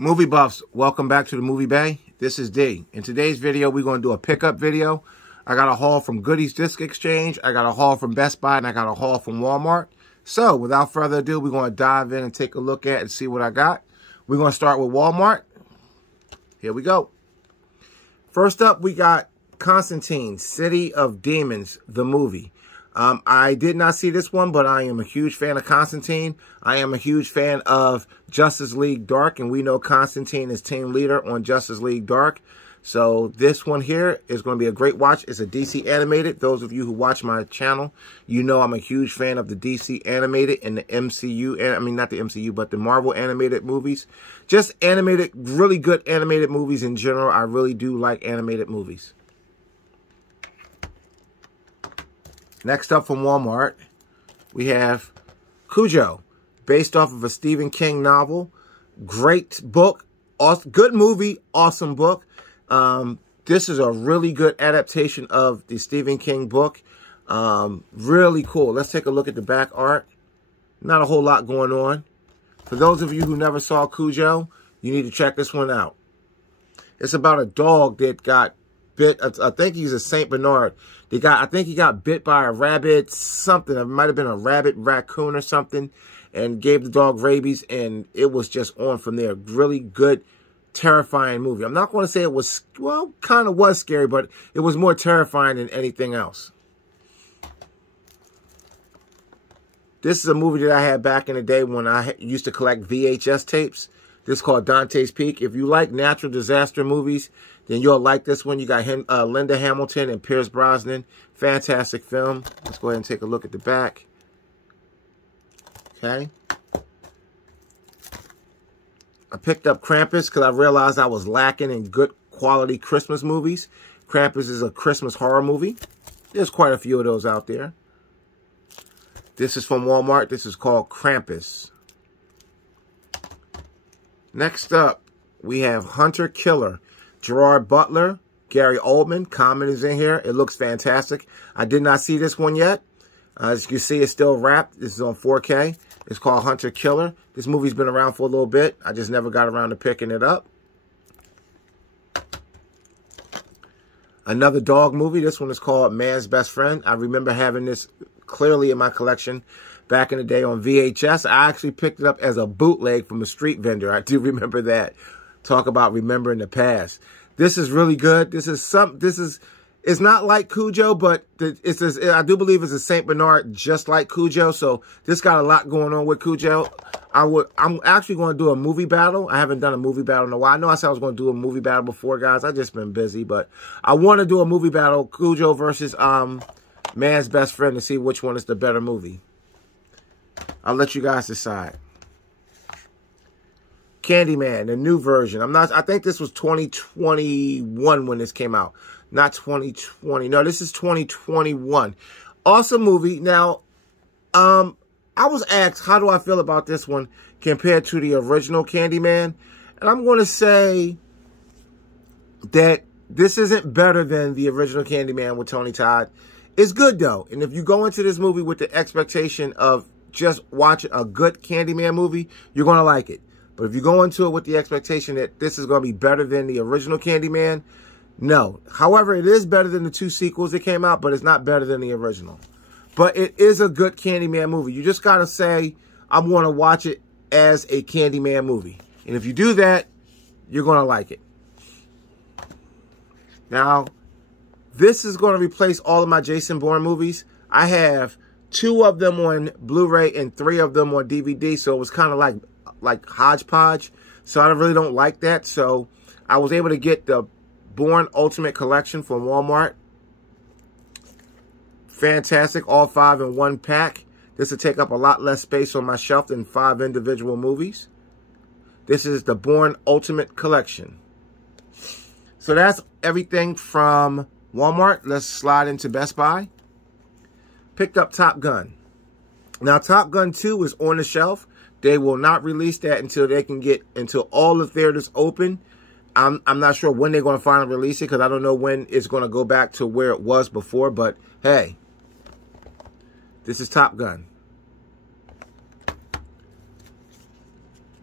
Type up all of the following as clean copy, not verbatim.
Movie buffs, welcome back to the Movie Bay. This is D. In today's video, we're going to do a pickup video. I got a haul from Goodies Disc Exchange, I got a haul from Best Buy, and I got a haul from Walmart. So, without further ado, we're going to dive in and take a look at and see what I got. We're going to start with Walmart. Here we go. First up, we got Constantine, City of Demons, the movie. I did not see this one, but I am a huge fan of Constantine. I am a huge fan of Justice League Dark, and we know Constantine is team leader on Justice League Dark. So this one here is going to be a great watch. It's a DC animated. Those of you who watch my channel, you know I'm a huge fan of the DC animated and the MCU. I mean, not the MCU, but the Marvel animated movies. Just animated, really good animated movies in general. I really do like animated movies. Next up from Walmart, we have Cujo, based off of a Stephen King novel. Great book, awesome, good movie, awesome book. This is a really good adaptation of the Stephen King book. Really cool. Let's take a look at the back art. Not a whole lot going on. For those of you who never saw Cujo, you need to check this one out. It's about a dog that got bit. I think he's a Saint Bernard. I think he got bit by a rabbit, something. It might have been a rabbit raccoon or something, and gave the dog rabies, and it was just on from there. Really good, terrifying movie. I'm not going to say it was, well, kind of was scary, but it was more terrifying than anything else. This is a movie that I had back in the day when I used to collect VHS tapes. This is called Dantes Peak. If you like natural disaster movies, then you'll like this one. You got Linda Hamilton and Pierce Brosnan. Fantastic film. Let's go ahead and take a look at the back. Okay. I picked up Krampus because I realized I was lacking in good quality Christmas movies. Krampus is a Christmas horror movie. There's quite a few of those out there. This is from Walmart. This is called Krampus. Next up, we have Hunter Killer. Gerard Butler, Gary Oldman. Common is in here. It looks fantastic. I did not see this one yet. As you can see, it's still wrapped. This is on 4K. It's called Hunter Killer. This movie's been around for a little bit. I just never got around to picking it up. Another dog movie. This one is called Man's Best Friend. I remember having this clearly in my collection back in the day on VHS. I actually picked it up as a bootleg from a street vendor. I do remember that. Talk about remembering the past. This is really good. It's not like Cujo, but I do believe it's a Saint Bernard just like Cujo. So this got a lot going on with Cujo. I'm actually going to do a movie battle. I haven't done a movie battle in a while. I know I said I was going to do a movie battle before, guys. I've just been busy, but I want to do a movie battle, Cujo versus Man's Best Friend, to see which one is the better movie. I'll let you guys decide. Candyman, the new version. I think this was 2021 when this came out. Not 2020. No, this is 2021. Awesome movie. Now, I was asked, how do I feel about this one compared to the original Candyman? And I'm going to say that this isn't better than the original Candyman with Tony Todd. It's good, though. And if you go into this movie with the expectation of just watching a good Candyman movie, you're going to like it. But if you go into it with the expectation that this is going to be better than the original Candyman, no. However, it is better than the two sequels that came out, but it's not better than the original. But it is a good Candyman movie. You just got to say, I want to watch it as a Candyman movie. And if you do that, you're going to like it. Now, this is going to replace all of my Jason Bourne movies. I have 2 of them on Blu-ray and 3 of them on DVD, so it was kind of like hodgepodge. So I really don't like that. So I was able to get the Bourne Ultimate Collection from Walmart. Fantastic. All 5 in one pack. This will take up a lot less space on my shelf than 5 individual movies. This is the Bourne Ultimate Collection. So that's everything from Walmart. Let's slide into Best Buy. Picked up Top Gun. Now, Top Gun 2 is on the shelf. They will not release that until all the theaters open. I'm not sure when they're going to finally release it because I don't know when it's going to go back to where it was before. But, hey, this is Top Gun.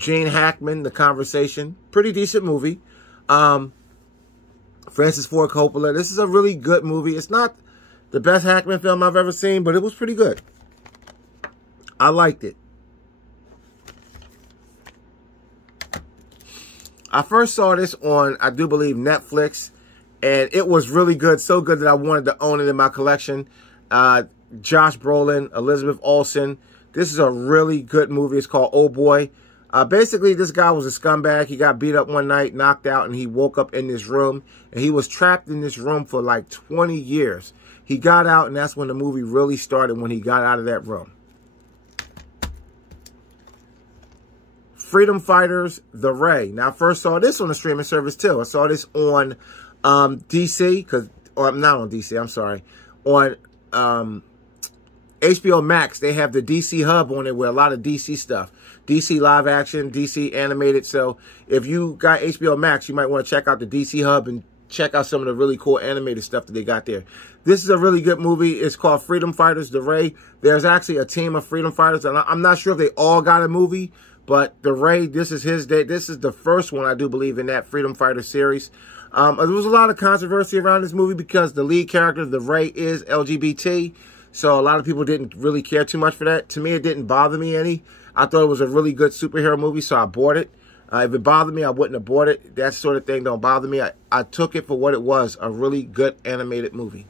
Gene Hackman, The Conversation. Pretty decent movie. Francis Ford Coppola. This is a really good movie. It's not the best Hackman film I've ever seen, but it was pretty good. I liked it. I first saw this on, I do believe, Netflix, and it was really good. So good that I wanted to own it in my collection. Josh Brolin, Elizabeth Olsen. This is a really good movie. It's called Oh Boy. Basically, this guy was a scumbag. He got beat up one night, knocked out, and he woke up in this room. And he was trapped in this room for like 20 years. He got out, and that's when the movie really started, when he got out of that room. Freedom Fighters, The Ray. Now, I first saw this on the streaming service, too. I saw this on DC, or not on DC, I'm sorry. On HBO Max, they have the DC Hub on it with a lot of DC stuff. DC live action, DC animated. So if you got HBO Max, you might want to check out the DC Hub and check out some of the really cool animated stuff that they got there. This is a really good movie. It's called Freedom Fighters, The Ray. There's actually a team of Freedom Fighters, and I'm not sure if they all got a movie, but The Ray, this is his day. This is the first one, I do believe, in that Freedom Fighter series. There was a lot of controversy around this movie because the lead character, The Ray, is LGBT. So a lot of people didn't really care too much for that. To me, it didn't bother me any. I thought it was a really good superhero movie, so I bought it. If it bothered me, I wouldn't have bought it. That sort of thing don't bother me. I took it for what it was, a really good animated movie.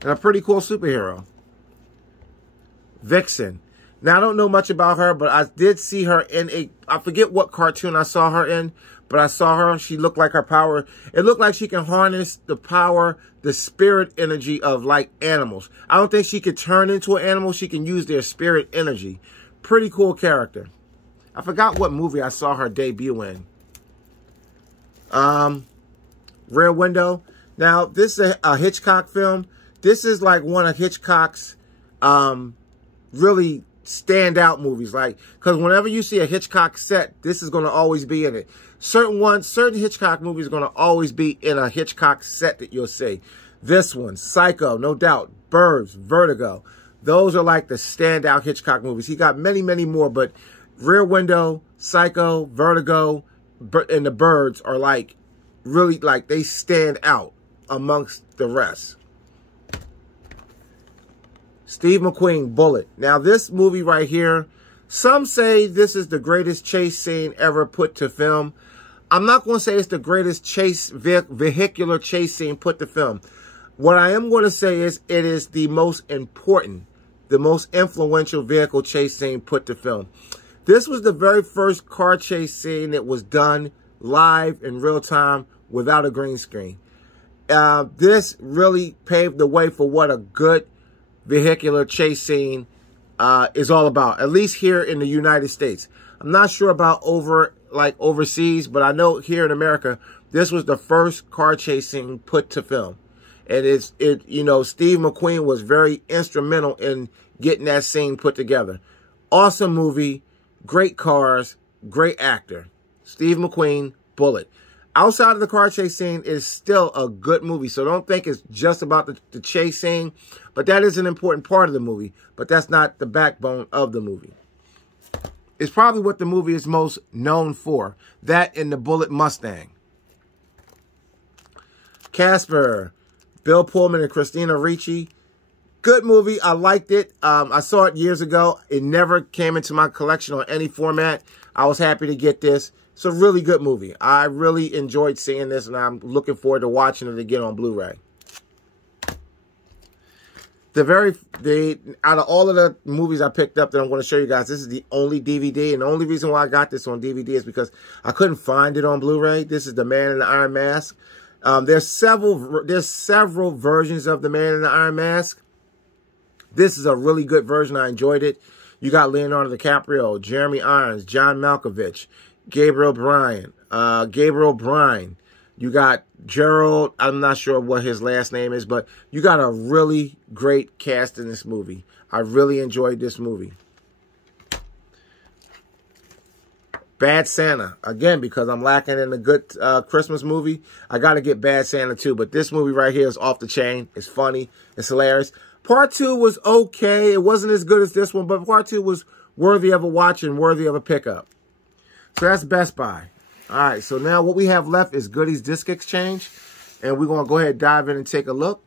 And a pretty cool superhero. Vixen. Now, I don't know much about her, but I did see her in I forget what cartoon I saw her in, but I saw her. She looked like her power. It looked like she can harness the power, the spirit energy of, like, animals. I don't think she could turn into an animal. She can use their spirit energy. Pretty cool character. I forgot what movie I saw her debut in. Rear Window. Now, this is a Hitchcock film. This is like one of Hitchcock's really standout movies. Like, because whenever you see a Hitchcock set, this is going to always be in it. Certain Hitchcock movies are going to always be in a Hitchcock set that you'll see. This one, Psycho, no doubt. Birds, Vertigo. Those are like the standout Hitchcock movies. He got many, many more, but Rear Window, Psycho, Vertigo, and The Birds are like, really, like, they stand out amongst the rest. Steve McQueen, Bullet. Now, this movie right here, some say this is the greatest chase scene ever put to film. I'm not going to say it's the greatest vehicular chase scene put to film. What I am going to say is it is the most important, the most influential vehicle chase scene put to film. This was the very first car chase scene that was done live in real time without a green screen. This really paved the way for what a good vehicular chase scene is all about, at least here in the United States. I'm not sure about overseas, but I know here in America, this was the first car chase scene put to film. And you know, Steve McQueen was very instrumental in getting that scene put together. Awesome movie, great cars, great actor. Steve McQueen, Bullet. Outside of the car chase scene, is still a good movie. So don't think it's just about the chase scene. But that is an important part of the movie. But that's not the backbone of the movie. It's probably what the movie is most known for. That and the Bullet Mustang. Casper. Bill Pullman and Christina Ricci. Good movie. I liked it. I saw it years ago. It never came into my collection on any format. I was happy to get this. It's a really good movie. I really enjoyed seeing this, and I'm looking forward to watching it again on Blu-ray. Out of all of the movies I picked up that I'm going to show you guys, this is the only DVD, and the only reason why I got this on DVD is because I couldn't find it on Blu-ray. This is The Man in the Iron Mask. There's several versions of The Man in the Iron Mask. This is a really good version. I enjoyed it. You got Leonardo DiCaprio, Jeremy Irons, John Malkovich, Gabriel Bryan. You got Gerald. I'm not sure what his last name is, but you got a really great cast in this movie. I really enjoyed this movie. Bad Santa. Again, because I'm lacking in a good Christmas movie, I got to get Bad Santa too. But this movie right here is off the chain. It's funny. It's hilarious. Part 2 was okay. It wasn't as good as this one, but Part 2 was worthy of a watch and worthy of a pickup. So that's Best Buy. All right, so now what we have left is Goody's Disc Exchange. And we're going to go ahead and dive in and take a look.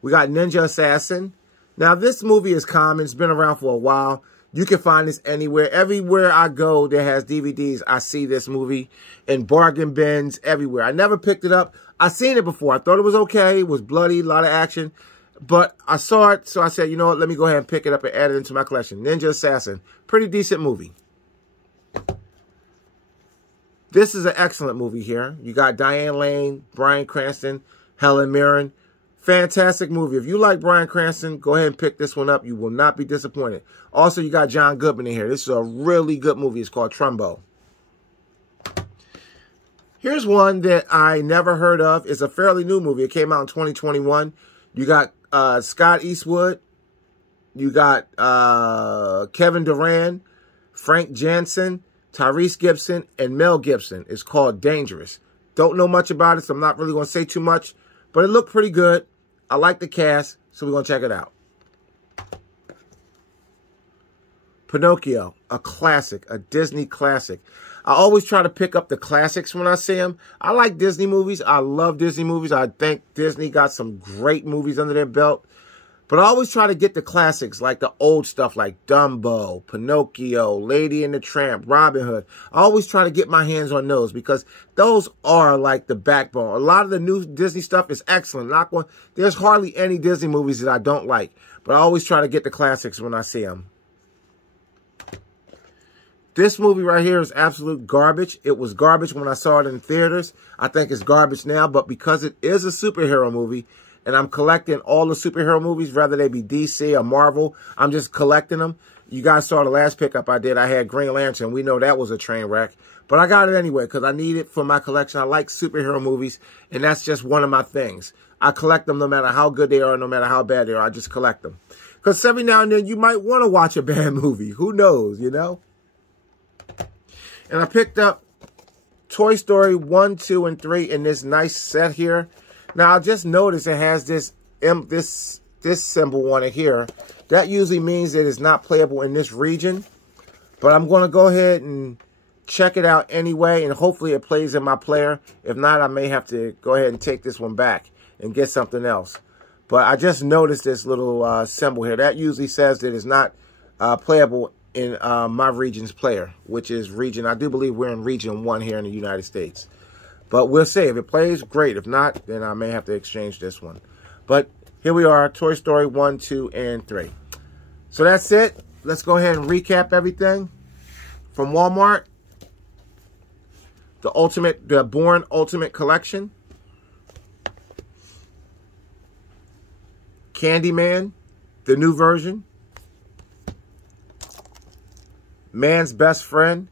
We got Ninja Assassin. Now, this movie is common. It's been around for a while. You can find this anywhere. Everywhere I go that has DVDs, I see this movie in bargain bins everywhere. I never picked it up. I've seen it before. I thought it was okay. It was bloody, a lot of action. But I saw it, so I said, you know what? Let me go ahead and pick it up and add it into my collection. Ninja Assassin. Pretty decent movie. This is an excellent movie here. You got Diane Lane, Bryan Cranston, Helen Mirren. Fantastic movie. If you like Bryan Cranston, go ahead and pick this one up. You will not be disappointed. Also, you got John Goodman in here. This is a really good movie. It's called Trumbo. Here's one that I never heard of. It's a fairly new movie. It came out in 2021. You got Scott Eastwood. You got Kevin Durant, Frank Jansen, Tyrese Gibson, and Mel Gibson. It's called Dangerous. Don't know much about it, so I'm not really going to say too much. But it looked pretty good. I like the cast, so we're going to check it out. Pinocchio, a classic, a Disney classic. I always try to pick up the classics when I see them. I like Disney movies. I love Disney movies. I think Disney got some great movies under their belt. But I always try to get the classics, like the old stuff like Dumbo, Pinocchio, Lady and the Tramp, Robin Hood. I always try to get my hands on those because those are like the backbone. A lot of the new Disney stuff is excellent. There's hardly any Disney movies that I don't like. But I always try to get the classics when I see them. This movie right here is absolute garbage. It was garbage when I saw it in theaters. I think it's garbage now, but because it is a superhero movie, and I'm collecting all the superhero movies, whether they be DC or Marvel, I'm just collecting them. You guys saw the last pickup I did. I had Green Lantern. We know that was a train wreck. But I got it anyway because I need it for my collection. I like superhero movies, and that's just one of my things. I collect them no matter how good they are, no matter how bad they are. I just collect them. Because every now and then you might want to watch a bad movie. Who knows, you know? And I picked up Toy Story 1, 2, and 3 in this nice set here. Now, I just noticed it has this symbol on it here. That usually means that it's not playable in this region. But I'm going to go ahead and check it out anyway. And hopefully it plays in my player. If not, I may have to go ahead and take this one back and get something else. But I just noticed this little symbol here. That usually says that it's not playable in my region's player, which is region. I do believe we're in region 1 here in the United States. But we'll see. If it plays, great. If not, then I may have to exchange this one. But here we are, Toy Story 1, 2, and 3. So that's it. Let's go ahead and recap everything. From Walmart, the Bourne Ultimate Collection. Candyman, the new version. Man's Best Friend.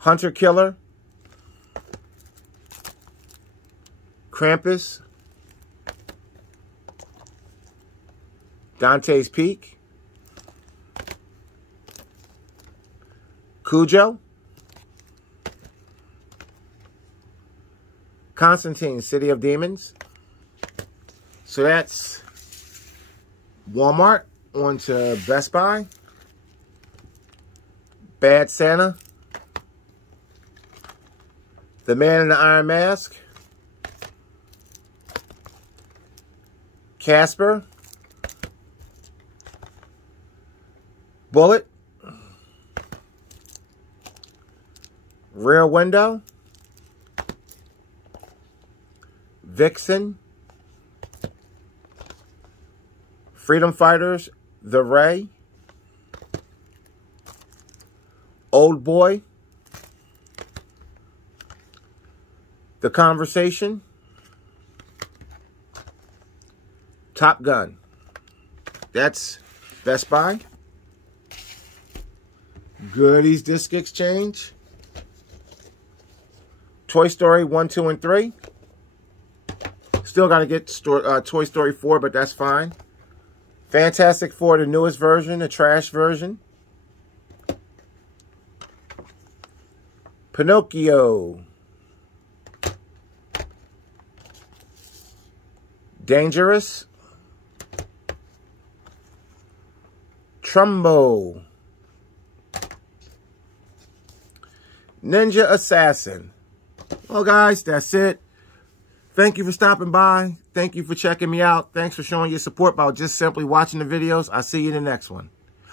Hunter Killer. Krampus. Dantes Peak. Cujo. Constantine, City of Demons. So that's Walmart. On to Best Buy. Bad Santa. The Man in the Iron Mask. Casper. Bullet. Rear Window. Vixen. Freedom Fighters. The Ray. Old Boy. The Conversation. Top Gun. That's Best Buy. Goody's Disc Exchange. Toy Story 1, 2, and 3. Still got to get Toy Story 4, but that's fine. Fantastic Four, the newest version, the trash version. Pinocchio. Dangerous. Trumbo. Ninja Assassin. Well, guys, that's it. Thank you for stopping by. Thank you for checking me out. Thanks for showing your support by just simply watching the videos. I'll see you in the next one.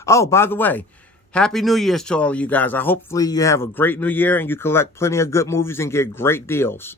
Oh, by the way, Happy New Year's to all of you guys. Hopefully you have a great new year and you collect plenty of good movies and get great deals.